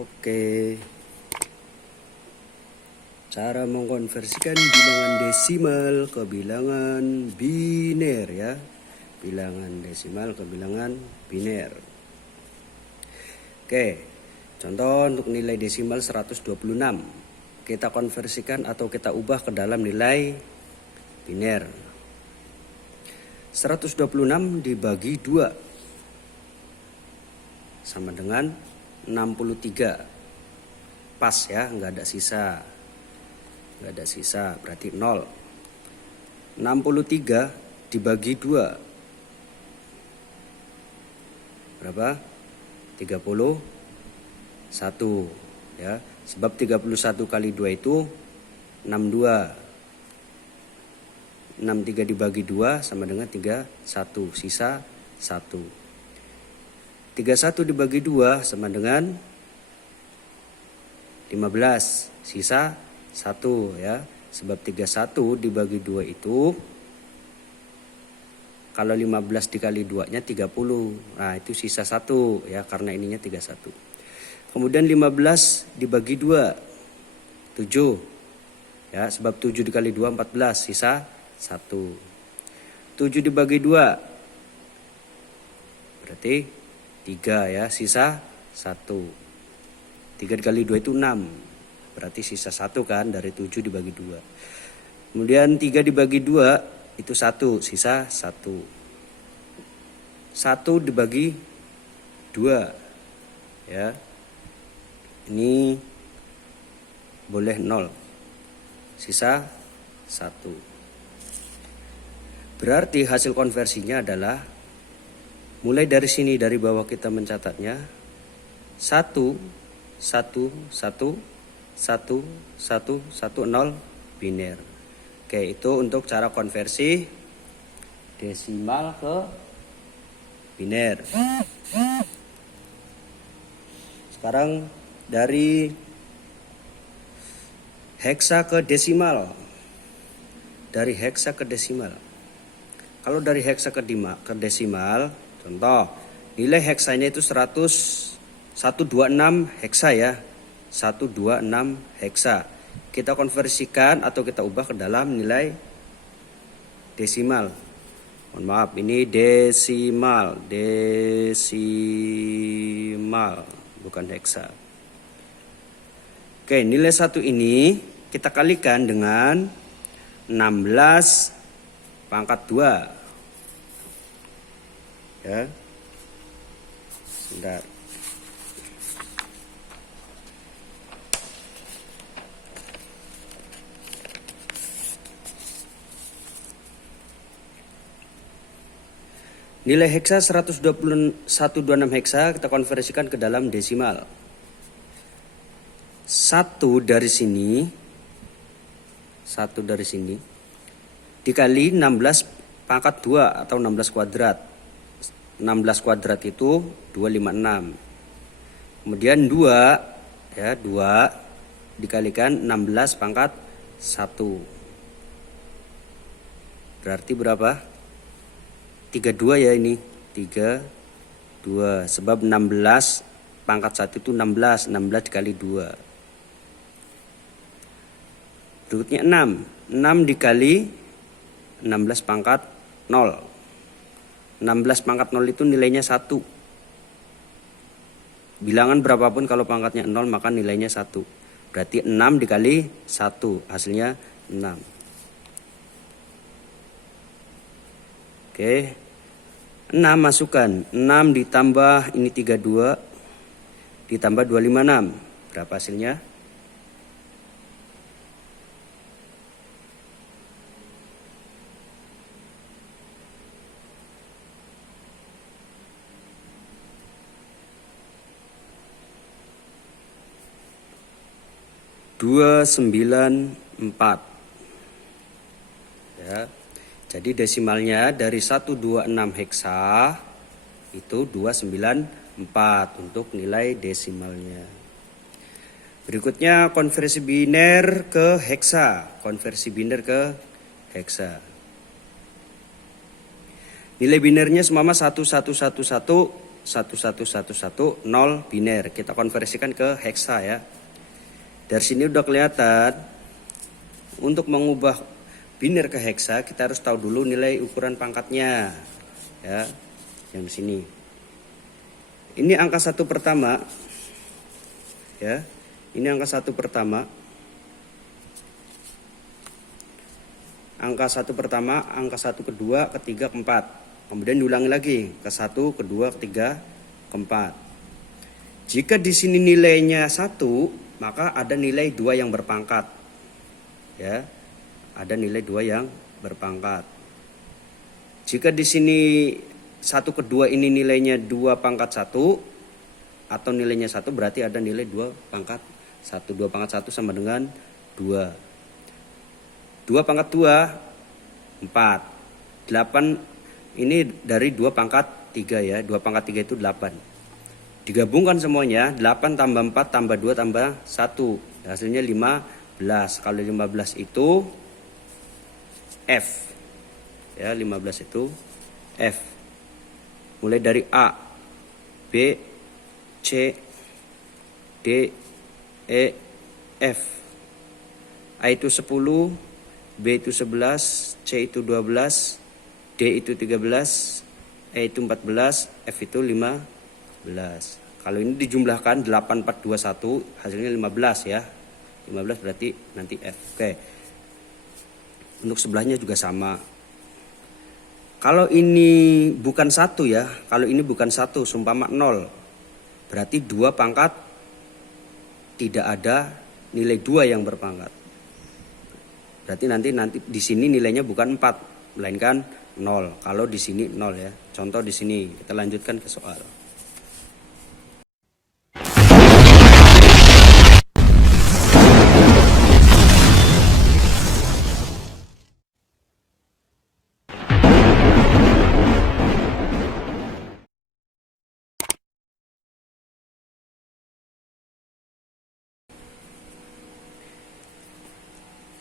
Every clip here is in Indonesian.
Oke. Cara mengkonversikan bilangan desimal ke bilangan biner ya. Bilangan desimal ke bilangan biner. Oke. Contoh untuk nilai desimal 126. Kita konversikan atau kita ubah ke dalam nilai biner. 126 dibagi 2 sama dengan 63. Pas ya, nggak ada sisa. Nggak ada sisa, berarti 0. 63 dibagi 2. Berapa? 31 ya. Sebab 31 kali 2 itu 62. 63 dibagi 2 sama dengan 31, sisa 1. 31 dibagi 2 sama dengan 15, sisa 1 ya. Sebab 31 dibagi 2 itu, kalau 15 dikali 2-nya 30. Nah itu sisa 1 ya, karena ininya 31. Kemudian 15 dibagi 2, 7 ya. Sebab 7 dikali 2 14, sisa 1. 7 dibagi 2 berarti 3 ya, sisa 1. 3 dikali 2 itu 6. Berarti sisa 1 kan, dari 7 dibagi 2. Kemudian 3 dibagi 2 itu 1, sisa 1. 1 dibagi 2 ya. Ini boleh 0. Sisa 1. Berarti hasil konversinya adalah, mulai dari sini, dari bawah kita mencatatnya 1 1 1 1 1 1 0 biner. Oke, itu untuk cara konversi desimal ke biner. Sekarang dari heksa ke desimal. Dari heksa ke desimal. Kalau dari heksa ke desimal, contoh nilai heksanya itu 126 heksa ya. 126 heksa. Kita konversikan atau kita ubah ke dalam nilai desimal. Mohon maaf, ini desimal, bukan heksa. Oke, nilai 1 ini kita kalikan dengan 16 pangkat 2 ya. Sebentar. Nilai heksa 126 heksa kita konversikan ke dalam desimal. 1 dari sini dikali 16 pangkat 2 atau 16 kuadrat. 16 kuadrat itu 256. Kemudian 2 ya, 2 dikalikan 16 pangkat 1. Berarti berapa? 32 ya ini. 32. Sebab 16 pangkat 1 itu 16. 16 dikali 2. Berikutnya 6. 6 dikali 16 pangkat 0. 16 pangkat 0 itu nilainya 1. Bilangan berapapun kalau pangkatnya 0 maka nilainya 1. Berarti 6 dikali 1 hasilnya 6. Oke. 6 masukkan. 6 ditambah ini 32 ditambah 256. Berapa hasilnya? 294 ya. Jadi desimalnya dari 126 heksa itu 294 untuk nilai desimalnya. Berikutnya konversi biner ke heksa. Konversi biner ke heksa. Nilai binernya semama 1111 111110 biner. Kita konversikan ke heksa ya. Dari sini udah kelihatan, untuk mengubah biner ke heksa kita harus tahu dulu nilai ukuran pangkatnya ya, yang di sini. Ini angka 1 pertama ya, ini angka 1 pertama, angka 1 pertama, angka 1 kedua, ketiga, keempat. Kemudian diulangi lagi ke 1, kedua, ketiga, keempat. Jika di sini nilainya 1, maka ada nilai 2 yang berpangkat. Ya. Ada nilai 2 yang berpangkat. Jika di sini 1 kedua ini nilainya 2 pangkat 1 atau nilainya 1, berarti ada nilai 2 pangkat 1. 2 pangkat 1 sama dengan 2. 2 pangkat 2, 4. 8 ini dari 2 pangkat 3 ya. 2 pangkat 3 itu 8. Digabungkan semuanya, 8 tambah 4 tambah 2 tambah 1. Hasilnya 15. Kalau 15 itu F. Ya, 15 itu F. Mulai dari A, B, C, D, E, F. A itu 10, B itu 11, C itu 12, D itu 13, E itu 14, F itu 15. Kalau ini dijumlahkan 8, 4, 2, 1, hasilnya 15 ya. 15 berarti nanti F. Oke. Untuk sebelahnya juga sama. Kalau ini bukan 1 ya, kalau ini bukan 1, seumpama 0, berarti 2 pangkat tidak ada nilai 2 yang berpangkat. Berarti nanti di sini nilainya bukan 4, melainkan 0. Kalau di sini 0 ya. Contoh di sini, kita lanjutkan ke soal.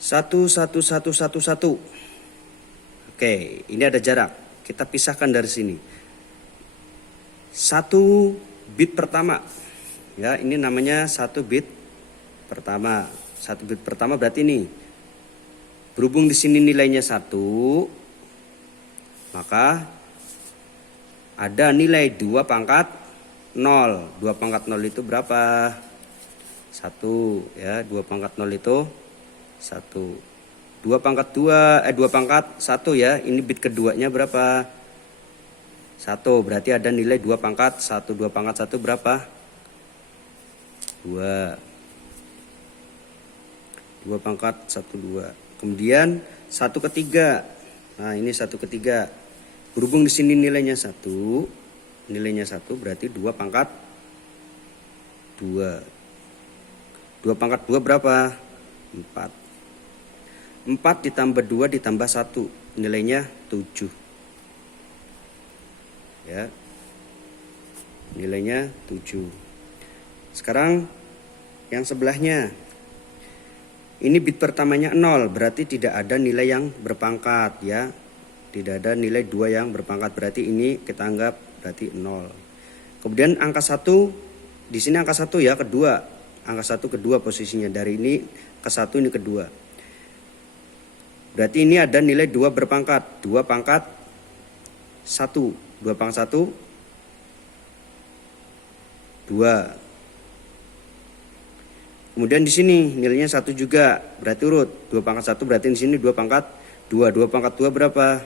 Satu. Oke, ini ada jarak. Kita pisahkan dari sini. 1 bit pertama. Ya, ini namanya 1 bit pertama. 1 bit pertama berarti ini. Berhubung di sini nilainya 1, maka ada nilai 2 pangkat 0. 2 pangkat 0 itu berapa? 1 ya, 2 pangkat 0 itu 1. 2 pangkat 2 pangkat 1 ya. Ini bit keduanya berapa? 1. Berarti ada nilai 2 pangkat 1. 2 pangkat 1 berapa? 2. 2 pangkat 1, 2. Kemudian 1 ketiga. Nah, ini 1 ketiga. Berhubung di sini nilainya 1. Nilainya 1 berarti 2 pangkat 2. 2 pangkat 2 berapa? 4. 4 ditambah 2 ditambah 1. Nilainya 7. Ya. Nilainya 7. Sekarang yang sebelahnya. Ini bit pertamanya 0. Berarti tidak ada nilai yang berpangkat ya. Tidak ada nilai 2 yang berpangkat. Berarti ini kita anggap berarti 0. Kemudian angka 1. Di sini angka 1 ya, kedua. Angka 1 kedua posisinya. Dari ini ke 1, ini kedua. Berarti ini ada nilai 2 berpangkat. 2 pangkat 1. 2 pangkat 1. 2. Kemudian di sini nilainya 1 juga. Berarti urut. 2 pangkat 1 berarti di sini 2 pangkat 2. 2 pangkat 2 berapa?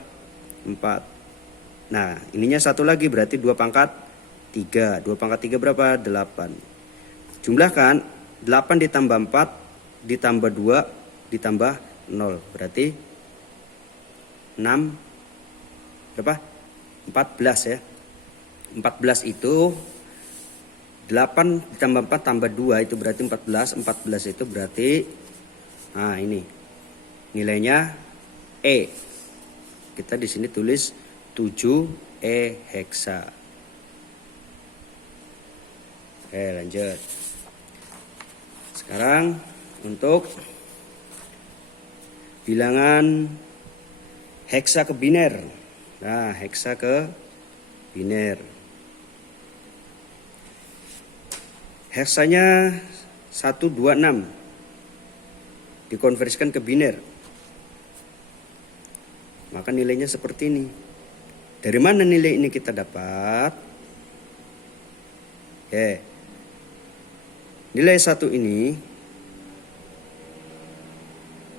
4. Nah, ininya 1 lagi berarti 2 pangkat 3. 2 pangkat 3 berapa? 8. Jumlahkan 8 ditambah 4 ditambah 2 ditambah 0. Berarti 6 berapa? 14 ya. 14 itu 8 ditambah 4 tambah 2 itu berarti 14. 14 itu berarti, nah ini nilainya E. Kita di sini tulis 7E heksa. Oke, lanjut. Sekarang untuk bilangan heksa ke biner. Nah, heksa ke biner. Heksanya 126 dikonversikan ke biner. Maka nilainya seperti ini. Dari mana nilai ini kita dapat? Oke. Nilai 1 ini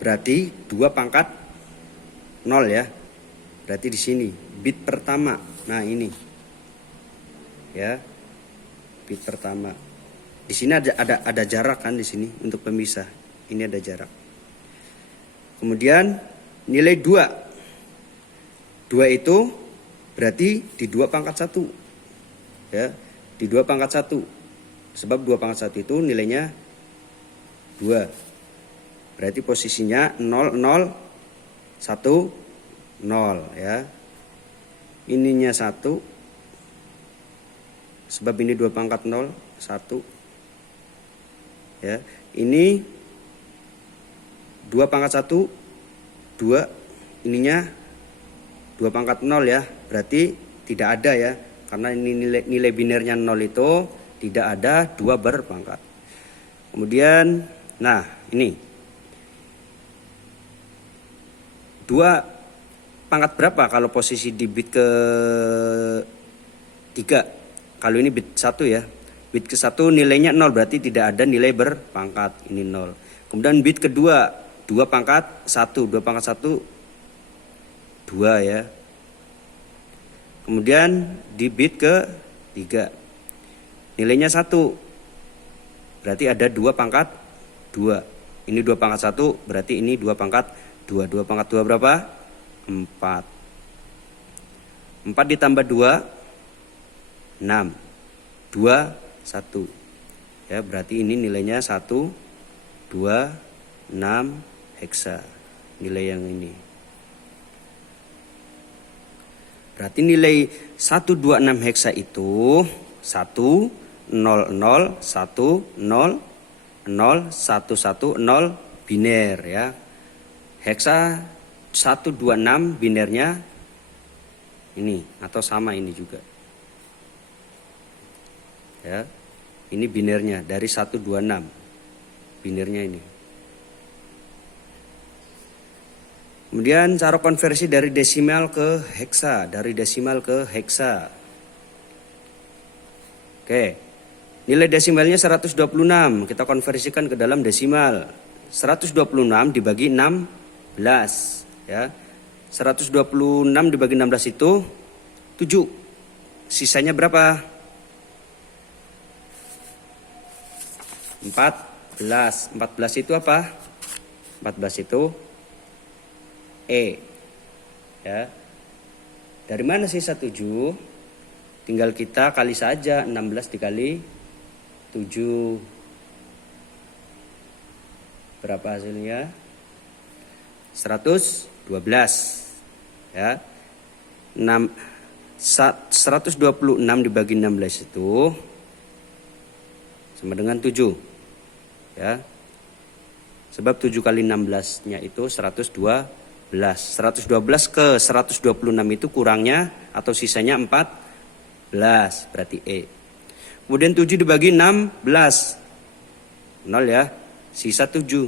berarti 2 pangkat 0 ya. Berarti di sini bit pertama. Nah, ini. Ya. Bit pertama. Di sini ada jarak kan di sini untuk pemisah. Ini ada jarak. Kemudian nilai 2. 2 itu berarti di 2 pangkat 1. Ya, di 2 pangkat 1. Sebab 2 pangkat 1 itu nilainya 2. Berarti posisinya 0, 0, 1, 0 ya. Ininya 1. Sebab ini 2 pangkat 0, 1. Ya, ini 2 pangkat 1, 2. Ininya 2 pangkat 0 ya. Berarti tidak ada ya. Karena ini nilai binernya 0 itu tidak ada 2 berpangkat. Kemudian, nah ini 2 pangkat berapa kalau posisi di bit ke 3? Kalau ini bit 1 ya. Bit ke 1 nilainya 0 berarti tidak ada nilai berpangkat. Ini 0. Kemudian bit kedua 2 pangkat 1. 2 pangkat 1 2 ya. Kemudian di bit ke 3 nilainya 1. Berarti ada 2 pangkat 2. Ini 2 pangkat 1 berarti ini 2 pangkat 2. 2 pangkat 2 berapa? 4. 4 ditambah 2 6. 2 1. Ya, berarti ini nilainya 1 2 6 heksa. Nilai yang ini. Berarti nilai 126 heksa itu 1 0 0 1 0 0 1 1 0 biner ya. Heksa 126 binernya ini atau sama ini juga. Ya. Ini binernya dari 126. Binernya ini. Kemudian cara konversi dari desimal ke heksa, dari desimal ke heksa. Oke. Nilai desimalnya 126, kita konversikan ke dalam desimal. 126 dibagi 16 ya. 126 dibagi 16 itu 7. Sisanya berapa? 14. 14 itu apa? 14 itu E. Ya. Dari mana sisa 7? Tinggal kita kali saja 16 dikali 7. Berapa hasilnya? 112. Ya. 126 dibagi 16 itu sama dengan 7. Ya. Sebab 7 kali 16-nya itu 112. 112 ke 126 itu kurangnya atau sisanya 14. Berarti E. Kemudian 7 dibagi 16. 0 ya. Sisa 7.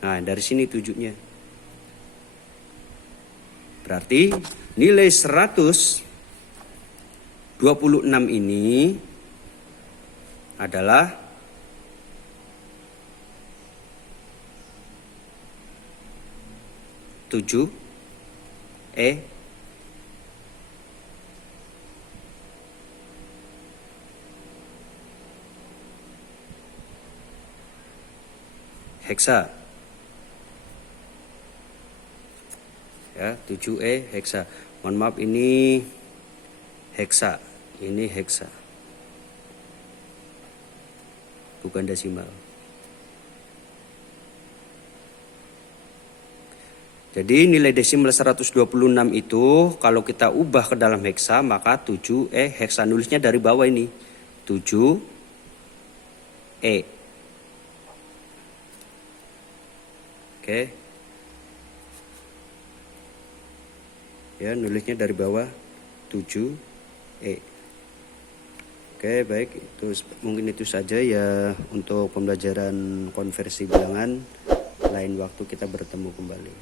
Nah, dari sini 7-nya. Berarti nilai 126 ini adalah 7 E heksa. Ya, 7E heksa. Mohon maaf ini heksa. Ini heksa. Bukan desimal. Jadi nilai desimal 126 itu kalau kita ubah ke dalam heksa maka 7E heksa. Nulisnya dari bawah ini. 7E. Oke. Ya, nulisnya dari bawah 7E. Oke, baik, itu mungkin itu saja ya untuk pembelajaran konversi bilangan. Lain waktu kita bertemu kembali.